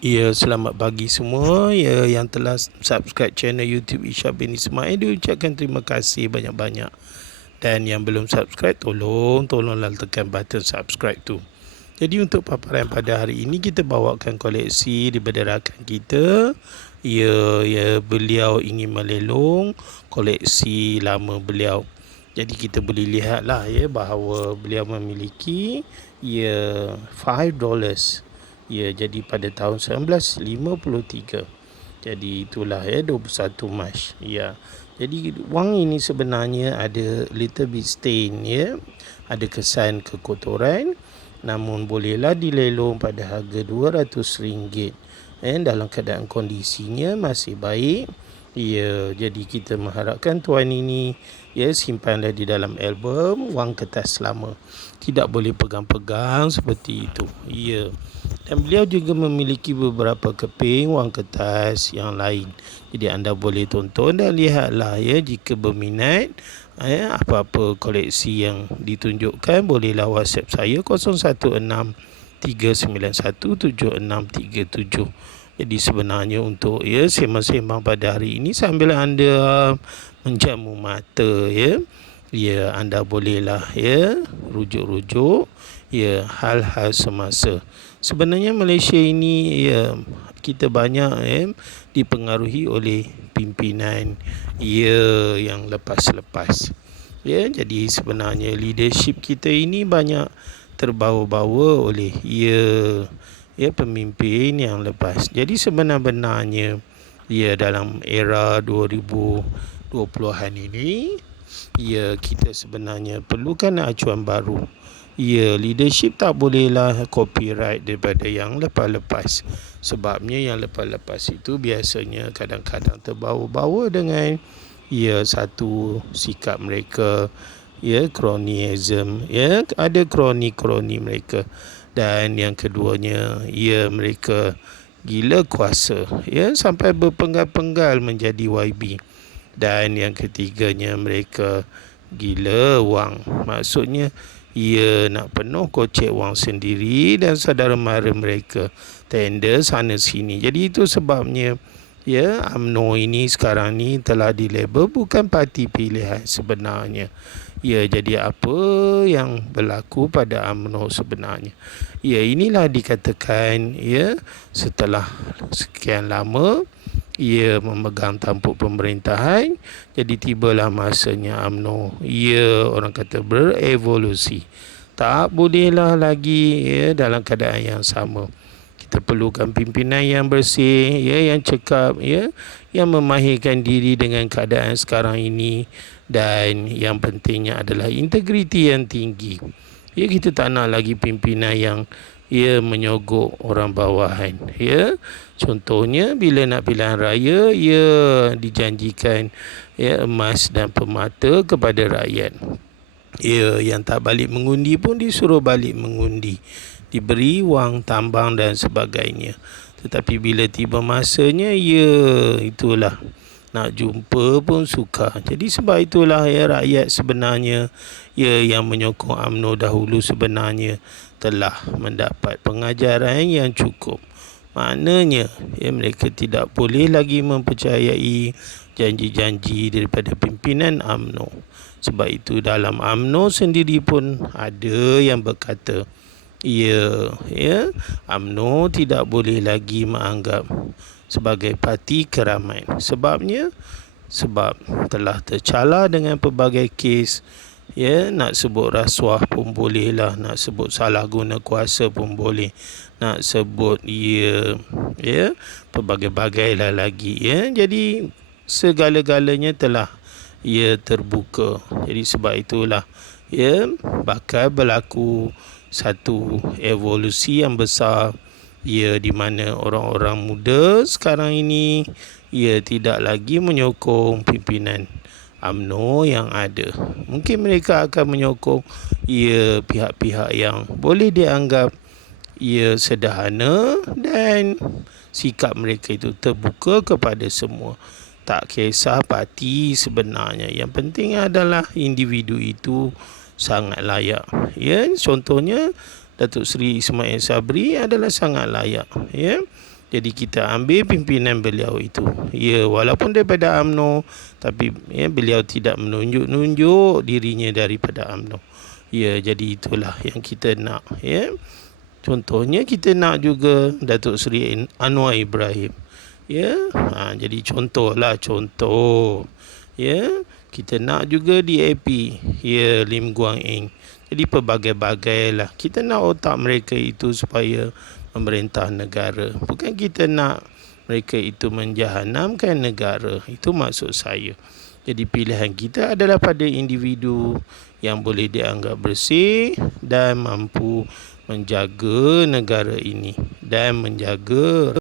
Ya, selamat pagi semua ya yang telah subscribe channel YouTube Ishak bin Ismail. Diucapkan terima kasih banyak-banyak. Dan yang belum subscribe, tolonglah tekan button subscribe tu. Jadi untuk paparan pada hari ini, kita bawakan koleksi daripada rakan kita. Ya, beliau ingin melelong koleksi lama beliau. Jadi kita boleh lihatlah ya bahawa beliau memiliki $5. Ya, jadi pada tahun 1953. Jadi itulah ya 21 Mac. Ya. Jadi wang ini sebenarnya ada little bit stain ya. Ada kesan kekotoran, namun bolehlah dilelong pada harga RM200. Dalam keadaan kondisinya masih baik. Ya, jadi kita mengharapkan tuan ini ya simpanlah di dalam album wang kertas lama. Tidak boleh pegang-pegang seperti itu. Ya. Dan beliau juga memiliki beberapa keping wang kertas yang lain. Jadi anda boleh tonton dan lihatlah ya jika berminat apa-apa koleksi yang ditunjukkan, bolehlah WhatsApp saya 016 391 7637. Jadi sebenarnya untuk ya sembang-sembang pada hari ini sambil anda menjamu mata ya anda bolehlah ya rujuk-rujuk ya hal-hal semasa. Sebenarnya Malaysia ini ya kita banyak dipengaruhi oleh pimpinan ya yang lepas-lepas. Ya, jadi sebenarnya leadership kita ini banyak terbawa-bawa oleh pemimpin yang lepas. Jadi sebenar-benarnya ya dalam era 2020-an ini ya kita sebenarnya perlukan acuan baru. Ya, leadership tak bolehlah copyright daripada yang lepas-lepas. Sebabnya yang lepas-lepas itu biasanya kadang-kadang terbawa-bawa dengan satu sikap mereka cronyism, ada kroni-kroni mereka. Dan yang keduanya mereka gila kuasa sampai berpenggal-penggal menjadi YB. Dan yang ketiganya mereka gila wang. Maksudnya ia nak penuh kocek wang sendiri dan saudara mara mereka tender sana sini. Jadi itu sebabnya UMNO ini sekarang ni telah dilabel bukan parti pilihan sebenarnya. Jadi apa yang berlaku pada UMNO sebenarnya? Inilah dikatakan setelah sekian lama ia memegang tampuk pemerintahan, jadi tibalah masanya UMNO orang kata berevolusi. Tak bolehlah lagi dalam keadaan yang sama. Kita perlukan pimpinan yang bersih yang cekap yang memahirkan diri dengan keadaan sekarang ini. Dan yang pentingnya adalah integriti yang tinggi. Kita tak nak lagi pimpinan yang menyogok orang bawahan. Contohnya bila nak pilihan raya dijanjikan emas dan permata kepada rakyat. Yang tak balik mengundi pun disuruh balik mengundi, diberi wang tambang dan sebagainya. Tetapi bila tiba masanya itulah nak jumpa pun sukar. Jadi sebab itulah rakyat sebenarnya yang menyokong UMNO dahulu sebenarnya telah mendapat pengajaran yang cukup. Maknanya mereka tidak boleh lagi mempercayai janji-janji daripada pimpinan UMNO. Sebab itu dalam UMNO sendiri pun ada yang berkata UMNO tidak boleh lagi menganggap sebagai parti keramat. Sebab telah tercala dengan pelbagai kes. Nak sebut rasuah pun boleh lah, nak sebut salah guna kuasa pun boleh, nak sebut pelbagai-bagai lah lagi. Jadi segala-galanya telah terbuka. Jadi sebab itulah bakal berlaku satu evolusi yang besar di mana orang-orang muda sekarang ini tidak lagi menyokong pimpinan UMNO yang ada. Mungkin mereka akan menyokong pihak-pihak yang boleh dianggap sederhana dan sikap mereka itu terbuka kepada semua. Tak kisah parti sebenarnya. Yang penting adalah individu itu sangat layak. Contohnya Datuk Seri Ismail Sabri adalah sangat layak. Jadi kita ambil pimpinan beliau itu. Ya, walaupun daripada UMNO, tapi ya, beliau tidak menunjuk-nunjuk dirinya daripada UMNO. Ya, jadi itulah yang kita nak. Ya, contohnya kita nak juga Datuk Seri Anwar Ibrahim. Ya, jadi contohlah contoh. Ya, kita nak juga DAP. Ya, Lim Guang Eng. Jadi pelbagai-bagai lah. Kita nak otak mereka itu supaya memerintah negara. Bukan kita nak mereka itu menjahanamkan negara. Itu maksud saya. Jadi pilihan kita adalah pada individu yang boleh dianggap bersih dan mampu menjaga negara ini dan menjaga